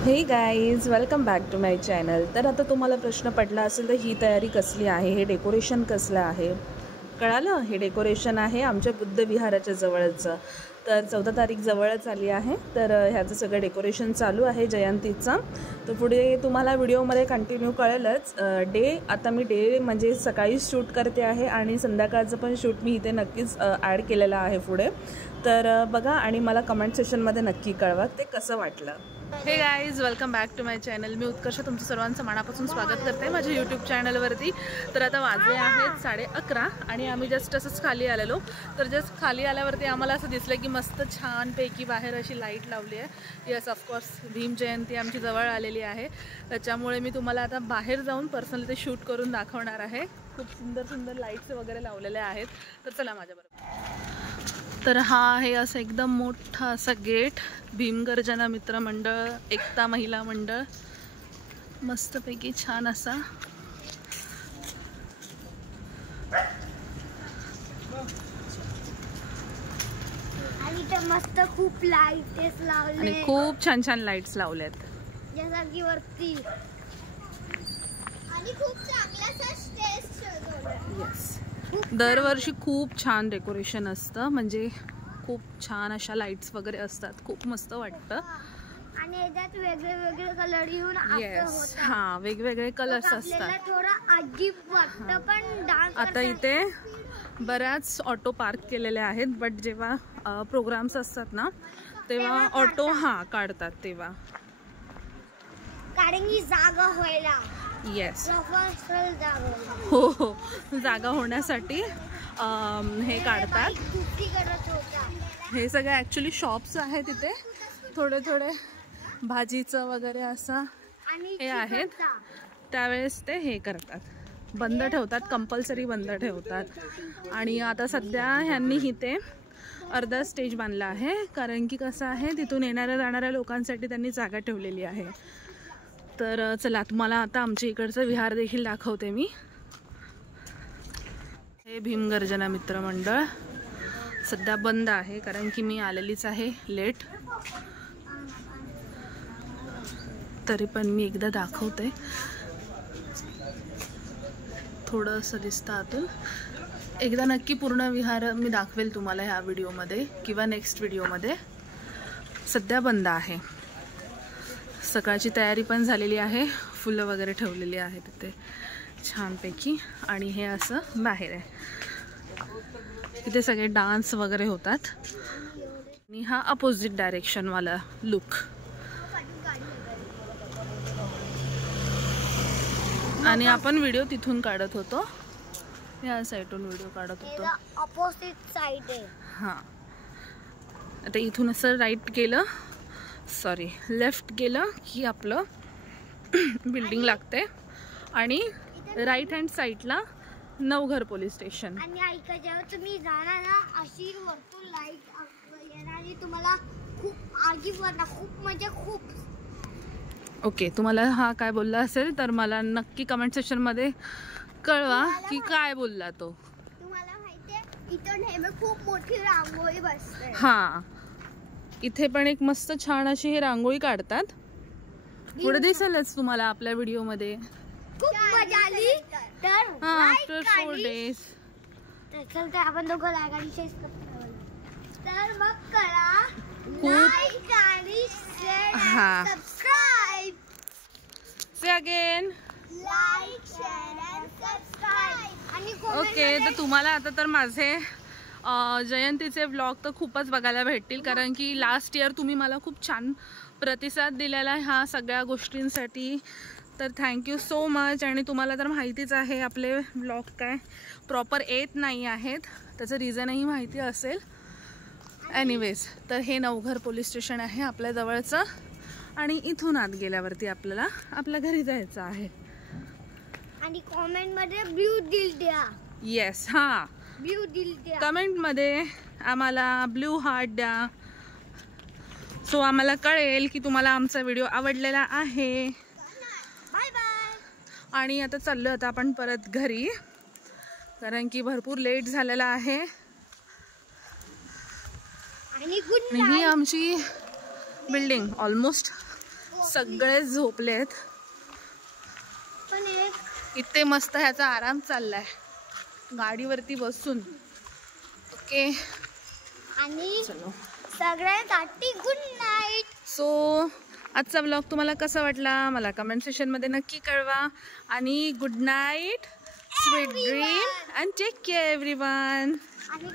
हे guys, welcome back to my channel. तर आता तुम्हाला प्रश्न पडला असेल तर ही तयारी कसली आहे, हे डेकोरेशन कसलं आहे. कळालं? हे डेकोरेशन आहे आमच्या बुद्ध विहाराच्या जवळचं. तर 14 तारीख जवळच आली आहे, तर ह्याचं सगळं डेकोरेशन चालू आहे जयंतीचं. तर पुढे तुम्हाला व्हिडिओमध्ये कंटिन्यू कळेलच. आता मी डे म्हणजे सकाळीच शूट करते आहे आणि संध्याकाळचं पण शूट मी इथे नक्कीच ॲड केलेलं आहे पुढे. तर बघा आणि मला कमेंट सेशनमध्ये नक्की कळवा ते कसं वाटलं. Hey guys, welcome back to my channel. मी उत्कर्ष तुमचं सर्वांचं मनापासून स्वागत करते माझ्या यूट्यूब चॅनलवरती. तर आता वाजले आहेत 11:30 आणि आम्ही जस्ट असंच खाली आलेलो. तर जस्ट खाली आल्यावरती आम्हाला असं दिसलं की मस्त छानपैकी बाहेर अशी लाईट लावली आहे. येस, ऑफकोर्स भीम जयंती आमची जवळ आलेली आहे, त्याच्यामुळे मी तुम्हाला आता बाहेर जाऊन पर्सनली ते शूट करून दाखवणार आहे. खूप सुंदर सुंदर लाईट्स वगैरे लावलेले आहेत. तर चला माझ्याबरोबर. तर हा आहे असं एकदम मोठा असा गेट, भीमगर्जना मित्र मंडळ, एकता महिला मंडळ, मस्तपैकी छान असा. आणि ते मस्त खूप लाईट्स लावले आणि खूप छान छान लाईट्स लावल्यात जसं की वरती, आणि खूप चांगला स्टेज सजवलं. येस, दरवर्षी खूप छान डेकोरेशन असतं, म्हणजे खूप छान अशा लाईट्स वगैरे असतात. खूप मस्त वाटतं आणि याच्यात वेगळे वेगळे कलर येऊन येस, हा वेगवेगळे कलर्स असतात. थोडं अजीब वाटतं पण डान्स. आता इथे बऱ्याच ऑटो पार्क केलेले आहेत, बट जेव्हा प्रोग्राम्स असतात ना तेव्हा ऑटो काढतात तेव्हा, कारण की जागा व्हायला. येस, हो हो, जागा होण्यासाठी हे काढतात. हे सगळे ॲक्च्युली शॉप्स आहेत इथे, थोडे थोडे भाजीचं वगैरे असं हे आहेत. त्यावेळेस ते हे करतात, बंद ठेवतात, कंपल्सरी बंद ठेवतात. आणि आता सध्या ह्यांनी इथे अर्धा स्टेज बांधला आहे, कारण की कसं आहे तिथून येणाऱ्या जाणाऱ्या लोकांसाठी त्यांनी जागा ठेवलेली आहे. तर चला तुम्हाला आता आमच्या इकडचं विहार देखील दाखवते मी. हे भीमगर्जना मित्र मंडळ सध्या बंद आहे, कारण की मी आलेलीच आहे लेट. तरी पण मी एकदा दाखवते. थोडं असं दिसतं आतून. एकदा नक्की पूर्ण विहार मी दाखवेल तुम्हाला ह्या व्हिडिओमध्ये किंवा नेक्स्ट व्हिडिओमध्ये. सध्या बंद आहे. सकाळची तयारी पण झालेली आहे, फुलं वगैरे ठेवलेली आहेत तिथे छानपैकी. आणि हे असं बाहेर आहे, इथे सगळे डान्स वगैरे होतात. आणि हा अपोजिट डायरेक्शनवाला लुक. आणि आपण व्हिडिओ तिथून काढत होतो, या साईडून व्हिडिओ काढत होतो. अपोजिट साइड आहे. हां, आता इथून असं राईट गेलं, सॉरी लेफ्ट गेलं की आपलं बिल्डिंग लागते. आणि राईट हँड साईडला नवघर पोलीस स्टेशन. आणि ऐका, जेव्हा तुम्ही जाणार ना अशी वरतून लाईट येणार आणि तुम्हाला खूप आगीत वाटणार, खूप म्हणजे खूप. ओके, तुम्हाला हा काय बोलला असेल तर मला नक्की कमेंट सेक्शनमध्ये कळवा की काय बोलला तो. तुम्हाला माहितीये इथं नेहमी खूप मोठी रांगोळी बसते. हां, इथे पण एक मस्त छान अशी हे रांगोळी काढतात. पुढे दिसेलच तुम्हाला आपल्या व्हिडिओमध्ये. खूप मजा आली. तर आफ्टर 4 days चल आपण दोघं लाईक आणि शेअर करतो. तर मग करा लाईक आणि शेअर, सबस्क्राइब. से अगेन लाईक, शेअर आणि सबस्क्राइब. आणि ओके, तर तुम्हाला आता तर माझे जयंतीचे व्लॉग तर खूपच बघायला भेटतील, कारण की लास्ट इयर तुम्ही मला खूप छान प्रतिसाद दिलेला आहे ह्या सगळ्या गोष्टींसाठी. तर थँक्यू सो मच. आणि तुम्हाला तर माहितीच आहे आपले व्लॉग काय प्रॉपर येत नाही आहेत, त्याचं रिझनही माहिती असेल. एनिवेज, तर हे नवघर पोलीस स्टेशन आहे आपल्या जवळचं. आणि इथून आत गेल्यावरती आपल्याला आपल्या घरी जायचं आहे. आणि कॉमेंटमध्ये ब्लू दिल द्या. येस, हां, ब्लू दिल द्या. कमेंटमध्ये आम्हाला ब्लू हार्ट द्या, सो आम्हाला कळेल की तुम्हाला आमचा व्हिडिओ आवडलेला आहे. Bye bye. आणि आता चाललो आता आपण परत घरी, कारण की भरपूर लेट झालेला आहे. आणि ही आमची बिल्डिंग ऑलमोस्ट सगळे झोपलेत. पण एक इथे मस्त ह्याचा आराम चाललाय गाडीवरती बसून. ओके आणि चलो. सगळ्यांसाठी गुड नाईट. सो आजचा ब्लॉग तुम्हाला कसा वाटला मला कमेंट सेक्शनमध्ये नक्की कळवा. आणि good night, sweet dream and take care everyone. आणि